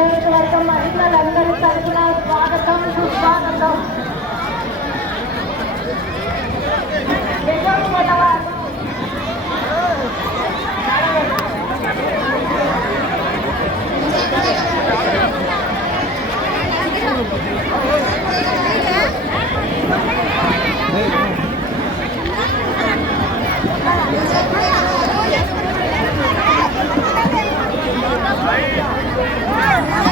కళ్యాణదుర్గం నియోజకవర్గం మహిళలందరి తరఫున స్వాగతం సుస్వాగతం నిజం Come on, come on.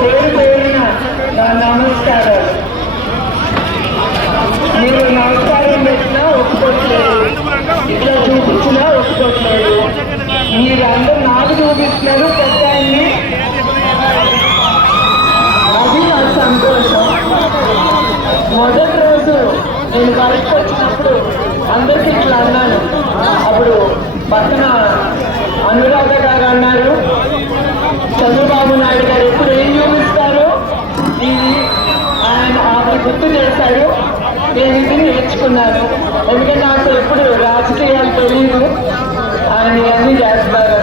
పేరు పేరున నా నమస్కారాలు. మీరు నమస్కారం పెట్టినా ఒప్పుకోవట్లేదు ఇట్లా చూపించినా ఒప్పుకోవట్లేదు మీరందరూ నాకు చూపిస్తున్నారు పెద్ద ఆయన్ని. అది నా సంతోషం. మొదటి రోజు నేను బయటకు వచ్చినప్పుడు అందరికీ ఇట్లా అన్నాను. అప్పుడు పక్కన అనురాధ గారు అన్నారు. చంద్రబాబు నాయుడు గారు ఎప్పుడు ఏం చూపిస్తారో ఇది ఆయన ఆమె గుర్తు చేశారు నేను ఇది నేర్చుకున్నాను. ఎందుకంటే నాకు ఎప్పుడు రాజకీయాలు తెలియదు ఆయన ఇవన్నీ చేస్తారు.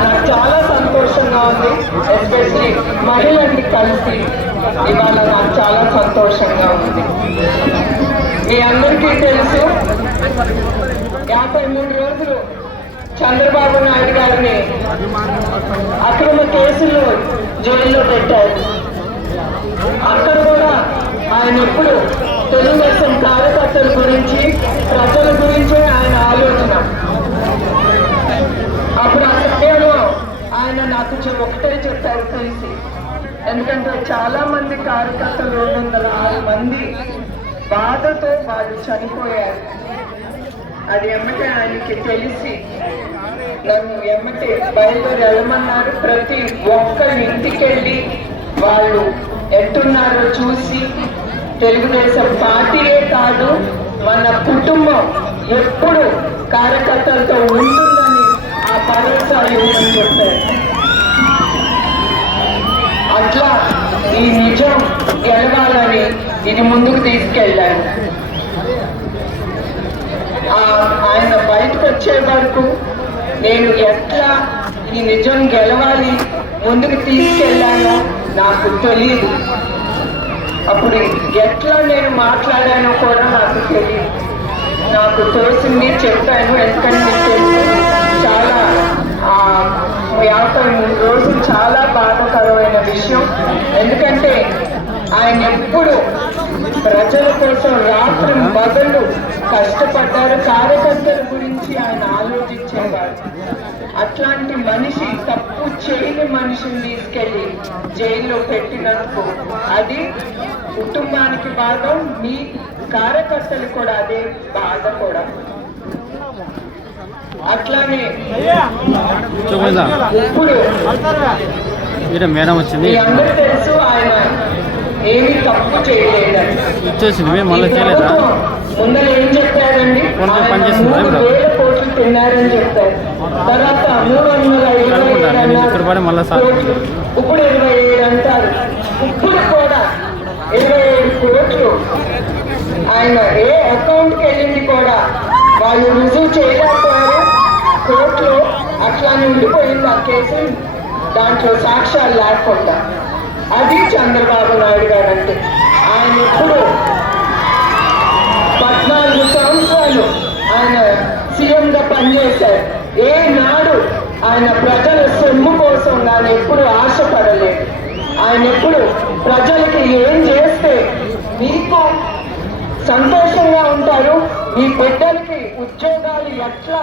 నాకు చాలా సంతోషంగా ఉంది. ఎస్పెషలీ మహిళల్ని కలిసి ఇవాళ నాకు చాలా సంతోషంగా ఉంది. మీ అందరికీ తెలుసు యాభై మూడు రోజులు చంద్రబాబు నాయుడు గారిని అక్రమ కేసులు జైల్లో పెట్టారు. అక్కడ కూడా ఆయన ఎప్పుడు తెలుగుదేశం కార్యకర్తల గురించి ప్రజల గురించే ఆయన ఆలోచన. అప్పుడు ఆ సమయంలో ఆయన నాకు ఒకటే చెప్పారు తెలిసి. ఎందుకంటే చాలా మంది కార్యకర్తలు రెండు వందల ఆరు మంది బాధతో వాళ్ళు చనిపోయారు. అది ఎమ్మటే ఆయనకి తెలిసి నన్ను ఎమ్మటే బయలుదేరి వెళ్ళమన్నారు ప్రతి ఒక్కరి ఇంటికెళ్ళి వాళ్ళు ఎట్టున్నారో చూసి తెలుగుదేశం పార్టీయే కాదు మన కుటుంబం ఎప్పుడు కార్యకర్తలతో ఉంటుందని ఆ భరోసా ఇవ్వమని చెప్పారు. అట్లా ఈ నిజం గెలవాలని ఇది ముందుకు తీసుకెళ్ళాను ఆ- ఆయన బయటకు వచ్చే వరకు నేను ఎట్లా ఈ నిజం గెలవాలి ముందుకు తీసుకెళ్ళానో నాకు తెలియదు అప్పుడు ఎట్లా నేను మాట్లాడానో కూడా నాకు తెలియదు నాకు తోసింది చెప్పాను ఎందుకంటే మీకు చాలా ఆ, యాభై మూడు రోజులు చాలా బాధకరమైన విషయం. ఎందుకంటే ఆయన ఎప్పుడు ప్రజల కోసం రాత్రి మొదలు కష్టపడ్డారు. గురించి ఆయన ఆలోచించేవారు. అట్లాంటి మనిషి తప్పు చేయని మనిషిని తీసుకెళ్ళి జైల్లో పెట్టినందుకు అది కుటుంబానికి బాధ మీ కార్యకర్తలు కూడా అదే బాధ కూడా. అట్లానే ఇప్పుడు మేడం వచ్చింది. తెలుసు ఆయన ఏమీ తప్పు చేయలేదని ఇచ్చేసింది మేము మళ్ళీ ఈ చేయలేదా ముందర ఏం కోట్లు తిన్నారని చెప్పారు. తర్వాత మూడు వందల. ఇప్పుడు ఇరవై ఏడు అంటారు. ఇప్పుడు కూడా ఇరవై ఏడు కోట్లు ఆయన ఏ అకౌంట్కి వెళ్ళింది కూడా వాళ్ళు రుజువు చేయలేకపోయారు. కోర్టులో అట్లానే ఉండిపోయింది ఆ కేసు. దాంట్లో సాక్ష్యాలు లేకుండా. అది చంద్రబాబు నాయుడు గారు అంటే ఆయన ఎప్పుడు సంవత్సరాలు ఆయన సీఎంగా పనిచేశారు. ఏనాడు ఆయన ప్రజల సొమ్ము కోసం ఆయన ఎప్పుడు ఆశపడలేదు. ఆయన ఎప్పుడు ప్రజలకి ఏం చేస్తే మీకు సంతోషంగా ఉంటారు మీ బిడ్డలకి ఉద్యోగాలు ఎట్లా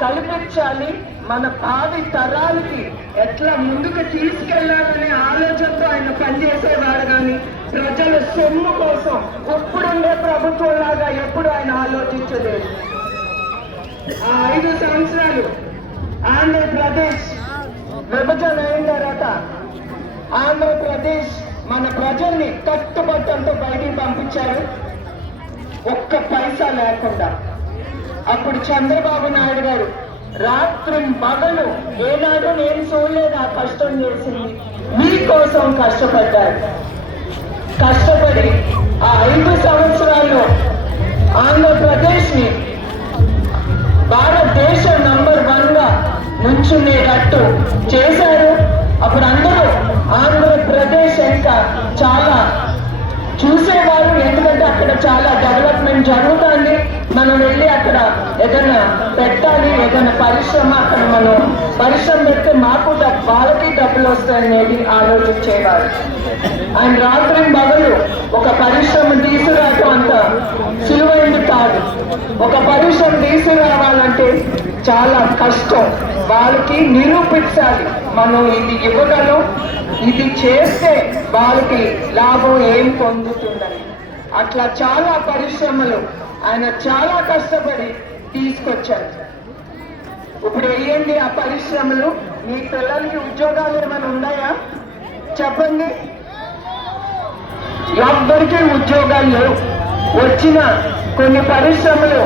కల్పించాలి మన భావి తరాలకి ఎట్లా ముందుకు తీసుకెళ్ళాలనే ఆలోచనతో ఆయన పనిచేసేవాడు కానీ ప్రజల సొమ్ము కోసం ఇప్పుడుండే ఆయన ఆలోచించలేదు. ఆ ఐదు సంవత్సరాలు ఆంధ్రప్రదేశ్ విభజన అయిన తర్వాత ఆంధ్రప్రదేశ్ మన ప్రజల్ని కట్టుబట్టంతో బయటికి పంపించారు. ఒక్క పైసా లేకుండా. అప్పుడు చంద్రబాబు నాయుడు గారు రాత్రి పగలు ఏనాడు నేను చూడలేదు ఆ కష్టం చేసింది. మీకోసం కష్టపడ్డారు. కష్టపడి ఆ ఐదు సంవత్సరాల్లో ఆంధ్రప్రదేశ్ని భారతదేశం నంబర్ వన్గా నుంచునేటట్టు చేశారు. అప్పుడు అందరూ ఆంధ్రప్రదేశ్ ఎంత చాలా చూసేవారు. ఎందుకంటే అక్కడ చాలా డెవలప్మెంట్ జరుగుతుంది మనం వెళ్ళి అక్కడ ఏదైనా పెట్టాలి ఏదైనా పరిశ్రమ అక్కడ మనం పరిశ్రమ పెడితే మాకు వాళ్ళకి డబ్బులు వస్తాయనేది ఆలోచించేవారు ఆయన రాత్రి బదులు ఒక పరిశ్రమ తీసుకురావటం అంత సులువైంది కాదు. ఒక పరిశ్రమ తీసుకురావాలంటే చాలా కష్టం. వాళ్ళకి నిరూపించాలి. మనం ఇది ఇవ్వగలం ఇది చేస్తే వాళ్ళకి లాభం ఏం పొందుతుందని. అట్లా చాలా పరిశ్రమలు ఆయన చాలా కష్టపడి తీసుకొచ్చారు. ఇప్పుడు వేయండి ఆ పరిశ్రమలు. మీ పిల్లలకి ఉద్యోగాలు ఏమైనా ఉన్నాయా? చెప్పండి. ఎవరికీ ఉద్యోగాలు లేవు. వచ్చిన కొన్ని పరిశ్రమలు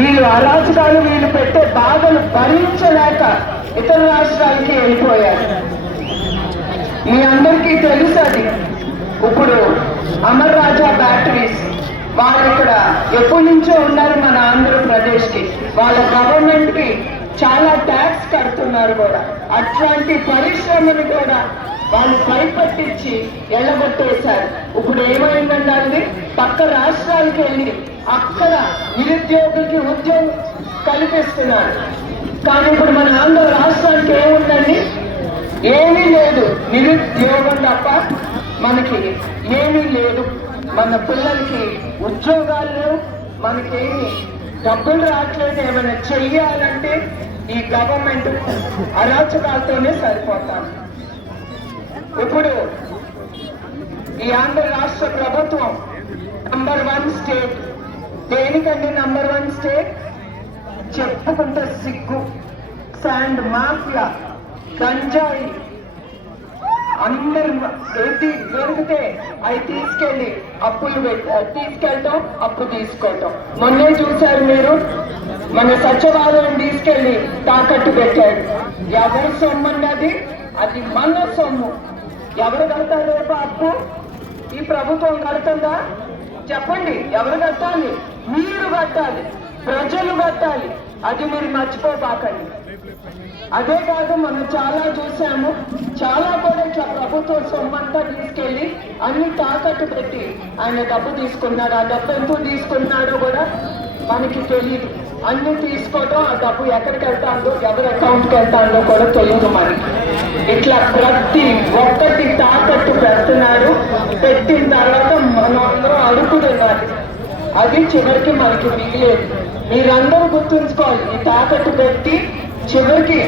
వీళ్ళు అరాచకాలు వీళ్ళు పెట్టే బాధలు భరించలేక ఇతర రాష్ట్రాలకి వెళ్ళిపోయారు. మీ అందరికీ తెలుసు అది. ఇప్పుడు అమర్ రాజా బ్యాటరీస్ వాళ్ళు ఇక్కడ ఎప్పటి నుంచో ఉన్నారు మన ఆంధ్రప్రదేశ్కి వాళ్ళ గవర్నమెంట్కి చాలా ట్యాక్స్ కడుతున్నారు కూడా. అట్లాంటి పరిశ్రమను కూడా వాళ్ళు భయపట్టించి ఎల్లగొట్టేశారు ఇప్పుడు ఏమైందండి అది పక్క రాష్ట్రాలకు వెళ్ళి అక్కడ నిరుద్యోగులకి ఉద్యోగం కల్పిస్తున్నారు. కానీ ఇప్పుడు మన ఆంధ్ర రాష్ట్రానికి ఏముందండి? ఏమీ లేదు. నిరుద్యోగం తప్ప మనకి ఏమీ లేదు. మన పిల్లలకి ఉద్యోగాలు లేవు మనకేమి డబ్బులు రావట్లేదు ఏమైనా చెయ్యాలంటే ఈ గవర్నమెంట్ అరాచకాలతోనే సరిపోతాం. ఇప్పుడు ఈ ఆంధ్ర రాష్ట్ర ప్రభుత్వం నంబర్ వన్ స్టేట్ దేనికండి నంబర్ వన్ స్టేట్ చెప్పుకుంటే సిగ్గు. శాండ్ మాఫియా గంజాయి అందరు ఏది దొరికితే అవి తీసుకెళ్ళి అప్పులు తీసుకెళ్ళటం అప్పు తీసుకోవటం. మొన్నే చూశారు మీరు మన సచివాలయం తీసుకెళ్ళి తాకట్టు పెట్టాడు ఎవరి సొమ్ము అన్నది అది? మన సొమ్ము. ఎవరు కడతారు రేపు అప్పు? ఈ ప్రభుత్వం కడుతుందా? చెప్పండి ఎవరు కట్టాలి? మీరు కట్టాలి ప్రజలు కట్టాలి. అది మీరు మర్చిపోబాకండి. అదే కాదు మనం చాలా చూసాము చాలా కూడా ఇట్లా ప్రభుత్వం సొమ్మంతా తీసుకెళ్ళి అన్ని తాకట్టు పెట్టి ఆయన డబ్బు తీసుకున్నాడు. ఆ డబ్బు ఎంత తీసుకున్నాడో కూడా మనకి తెలియదు అన్ని తీసుకోవడం ఆ డబ్బు ఎక్కడికి వెళ్తాందో ఎవరి అకౌంట్కి వెళ్తాందో కూడా తెలియదు మనకి. ఇట్లా ప్రతి ఒక్కటి తాకట్టు పెడుతున్నాడు పెట్టిన తర్వాత మనం అందరం అడుగుతున్నారు అది చివరికి మనకి మిగిలేదు. మీరందరూ గుర్తుంచుకోవాలి ఈ తాకట్టు పెట్టి చివరికి